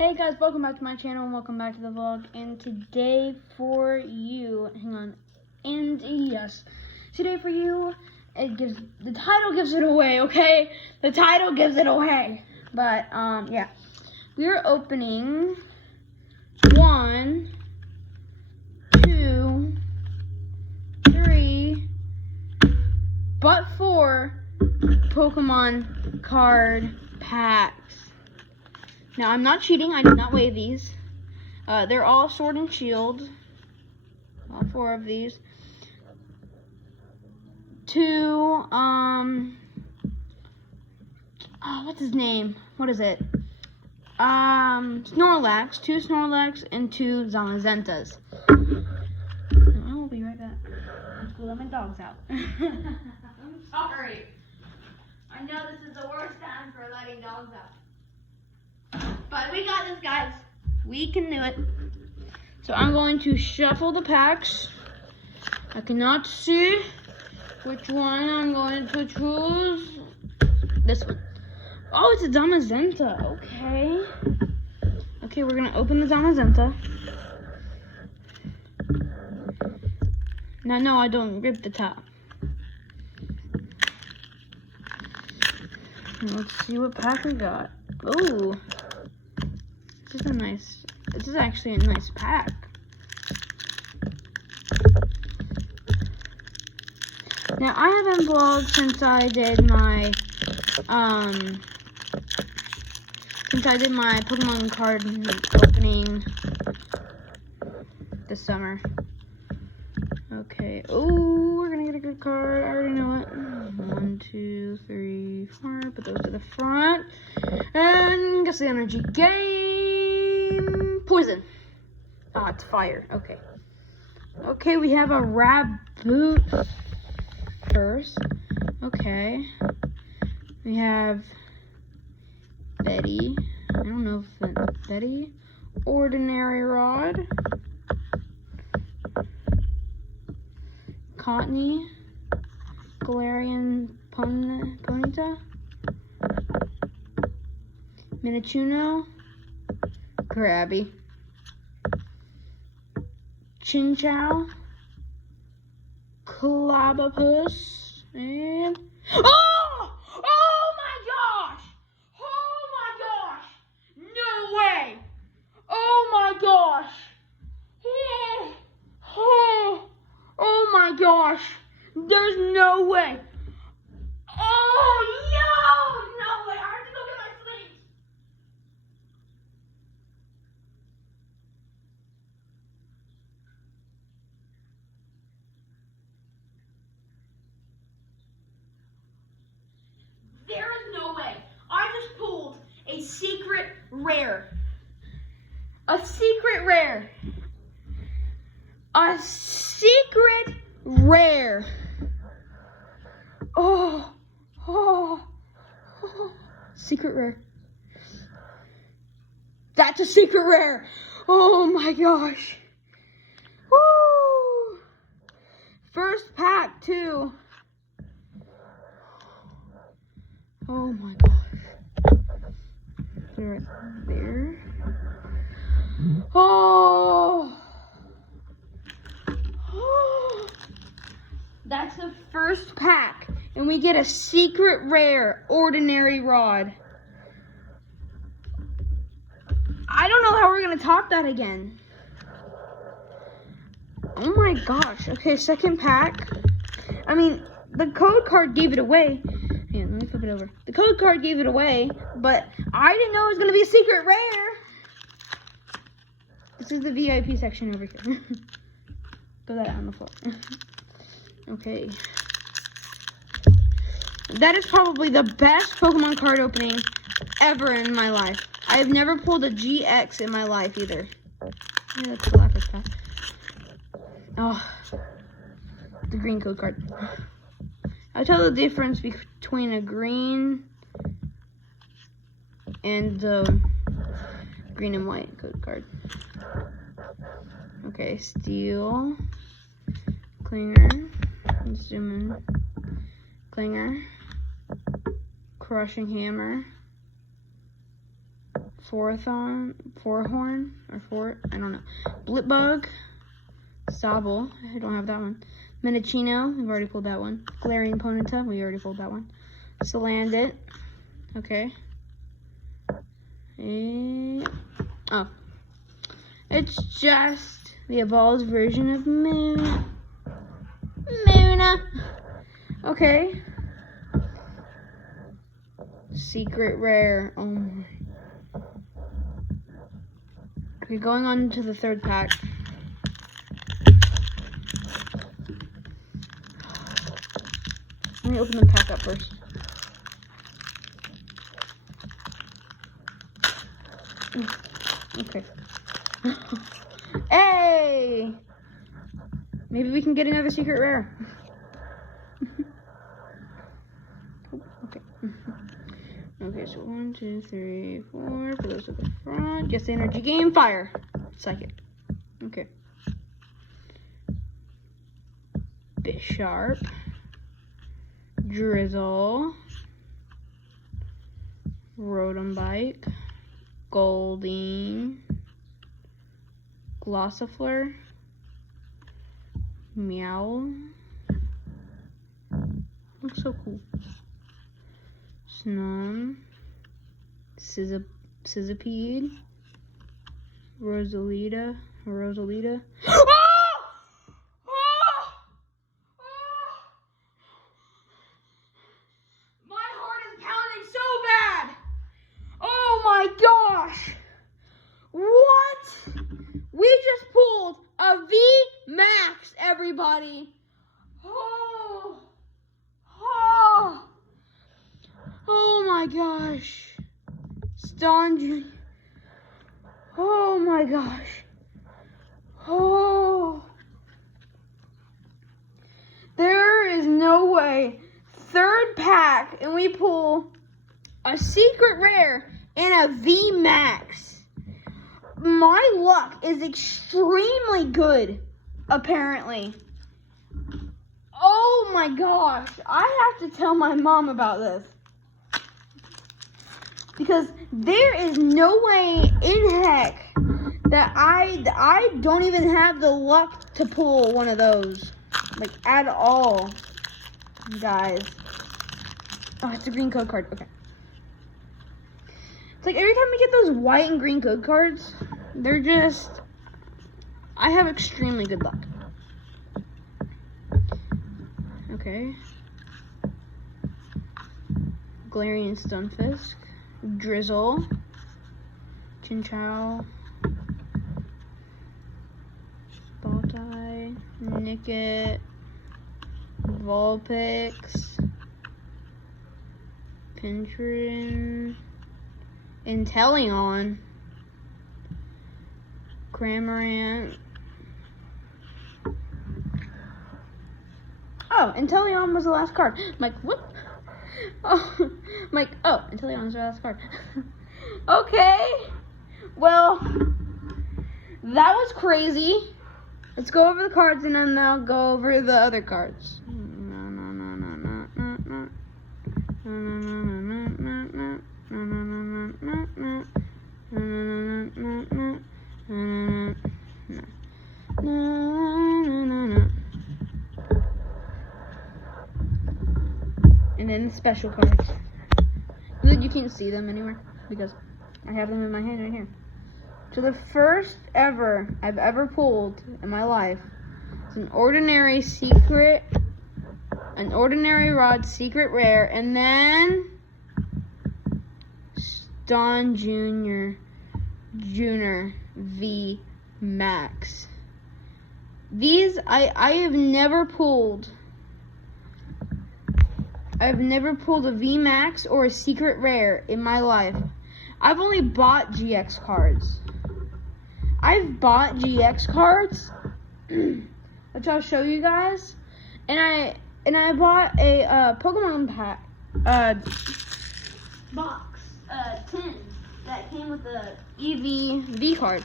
Hey guys, welcome back to my channel and welcome back to the vlog. And today for you, today for you, the title gives it away, okay? The title gives it away. But yeah, we are opening 1, 2, 3, but 4 Pokemon card packs. Now, I'm not cheating. I did not weigh these. They're all Sword and Shield. All 4 of these. 2, what's his name? What is it? Snorlax. 2 Snorlax and 2 Zamazentas. I will be right back. Let's go let my dogs out. I'm sorry. I know this is the worst time for letting dogs out. But we got this, guys. We can do it. So I'm going to shuffle the packs. I cannot see which one I'm going to choose. This one. Oh, it's a Zamazenta. Okay. Okay, we're going to open the Zamazenta. Now, no, I don't rip the top. Let's see what pack we got. Ooh. This is actually a nice pack. Now, I haven't vlogged since I did my Pokemon card opening this summer. Okay. Oh, we're gonna get a good card. I already know it. 1, 2, 3, 4. Put those to the front. And guess the energy game. Poison. Ah, it's fire. Okay. Okay, we have a Raboot first. Okay. We have Betty. I don't know if that's Betty. Ordinary Rod. Cottony. Galarian Ponyta. Minichuno. Krabby. Chinchou. Clobopus. And... Oh! Oh my gosh! Oh my gosh! No way! Oh my gosh! Oh my gosh! There's no way! Oh no! No way! I have to go get my sleeves! There is no way! I just pulled a secret rare. A secret rare. A secret rare. Oh. Secret rare. That's a secret rare. Oh my gosh. Woo. First pack too. Oh my gosh. Put it right there. Oh. That's the first pack. And we get a secret rare Ordinary Rod. I don't know how we're going to top that again. Oh my gosh. Okay, second pack. I mean, the code card gave it away. Hang on, let me flip it over. The code card gave it away, but I didn't know it was going to be a secret rare. This is the VIP section over here. Throw that on the floor. Okay. That is probably the best Pokemon card opening ever in my life. I've never pulled a GX in my life either. Yeah, that's the Lapras pack. Oh, the green code card. I'll tell the difference between a green and the green and white code card. Okay, Steel, Klinger, let's zoom in, Klinger, Crushing Hammer, Forehorn, I don't know. Blipbug, Sobble, I don't have that one. Minichino, we've already pulled that one. Galarian Ponyta, we already pulled that one. Salandit, okay. Oh, it's just the evolved version of Moona. Okay. Secret rare. Oh my. Okay, going on to the third pack. Let me open the pack up first. Okay. Hey! Maybe we can get another secret rare. Okay. Okay, so 1, 2, 3, 4. For those at the front. Yes, energy game. Fire. Psychic. Okay. Bisharp. Drizzle. Rotom Bike. Goldeen. Glossifleur. Meow. Looks so cool. Snom. Sizzipede. Rosalita. My heart is pounding so bad. Oh my gosh. What? We just pulled a V Max, everybody. Oh my gosh. Jr. Oh my gosh. Oh. There is no way. Third pack and we pull a secret rare and a V Max. My luck is extremely good, apparently. Oh my gosh. I have to tell my mom about this. Because there is no way in heck that I don't even have the luck to pull one of those. Like, at all. Guys. Oh, it's a green code card. Okay. It's like every time we get those white and green code cards, they're just... I have extremely good luck. Okay. Galarian Stunfisk. Drizzle. Chinchou. Spaltai. Nickit. Vulpix. Pinsir. Inteleon. Cramorant. Oh, Inteleon was the last card. I'm like, what? Oh, I'm like, oh, Inteleon's the last card. Okay. Well, that was crazy. Let's go over the cards and then I'll go over the other cards. And then the special cards. You can't see them anywhere because I have them in my hand right here. So the first ever I've ever pulled in my life is an ordinary rod secret rare, and then Don Jr. V Max. These I have never pulled. I've never pulled a V Max or a secret rare in my life. I've only bought GX cards. I've bought GX cards, which I'll show you guys, and I bought a Pokemon pack box tin that came with the EV V card,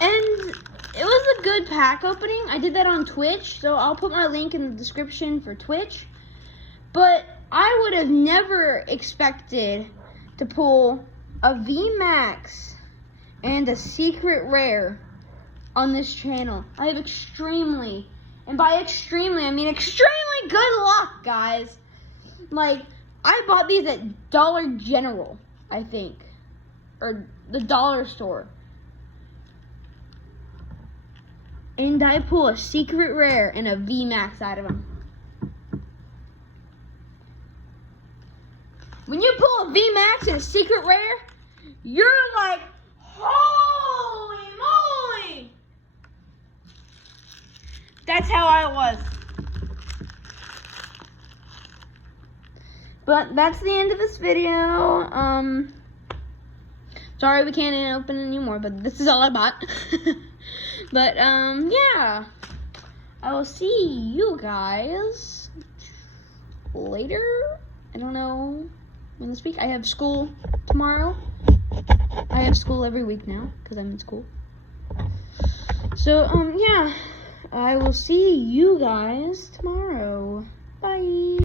and it was a good pack opening. I did that on Twitch, so I'll put my link in the description for Twitch. But I would have never expected to pull a VMAX and a secret rare on this channel. I have extremely, and by extremely, I mean extremely good luck, guys. Like, I bought these at Dollar General, I think, or the dollar store. And I pull a secret rare and a VMAX out of them. When you pull a VMAX and a secret rare, you're like, holy moly! That's how I was. But that's the end of this video. Sorry we can't open anymore, but this is all I bought. But, yeah. I will see you guys later. I don't know when this week. I have school tomorrow. I have school every week now because I'm in school. So, yeah. I will see you guys tomorrow. Bye.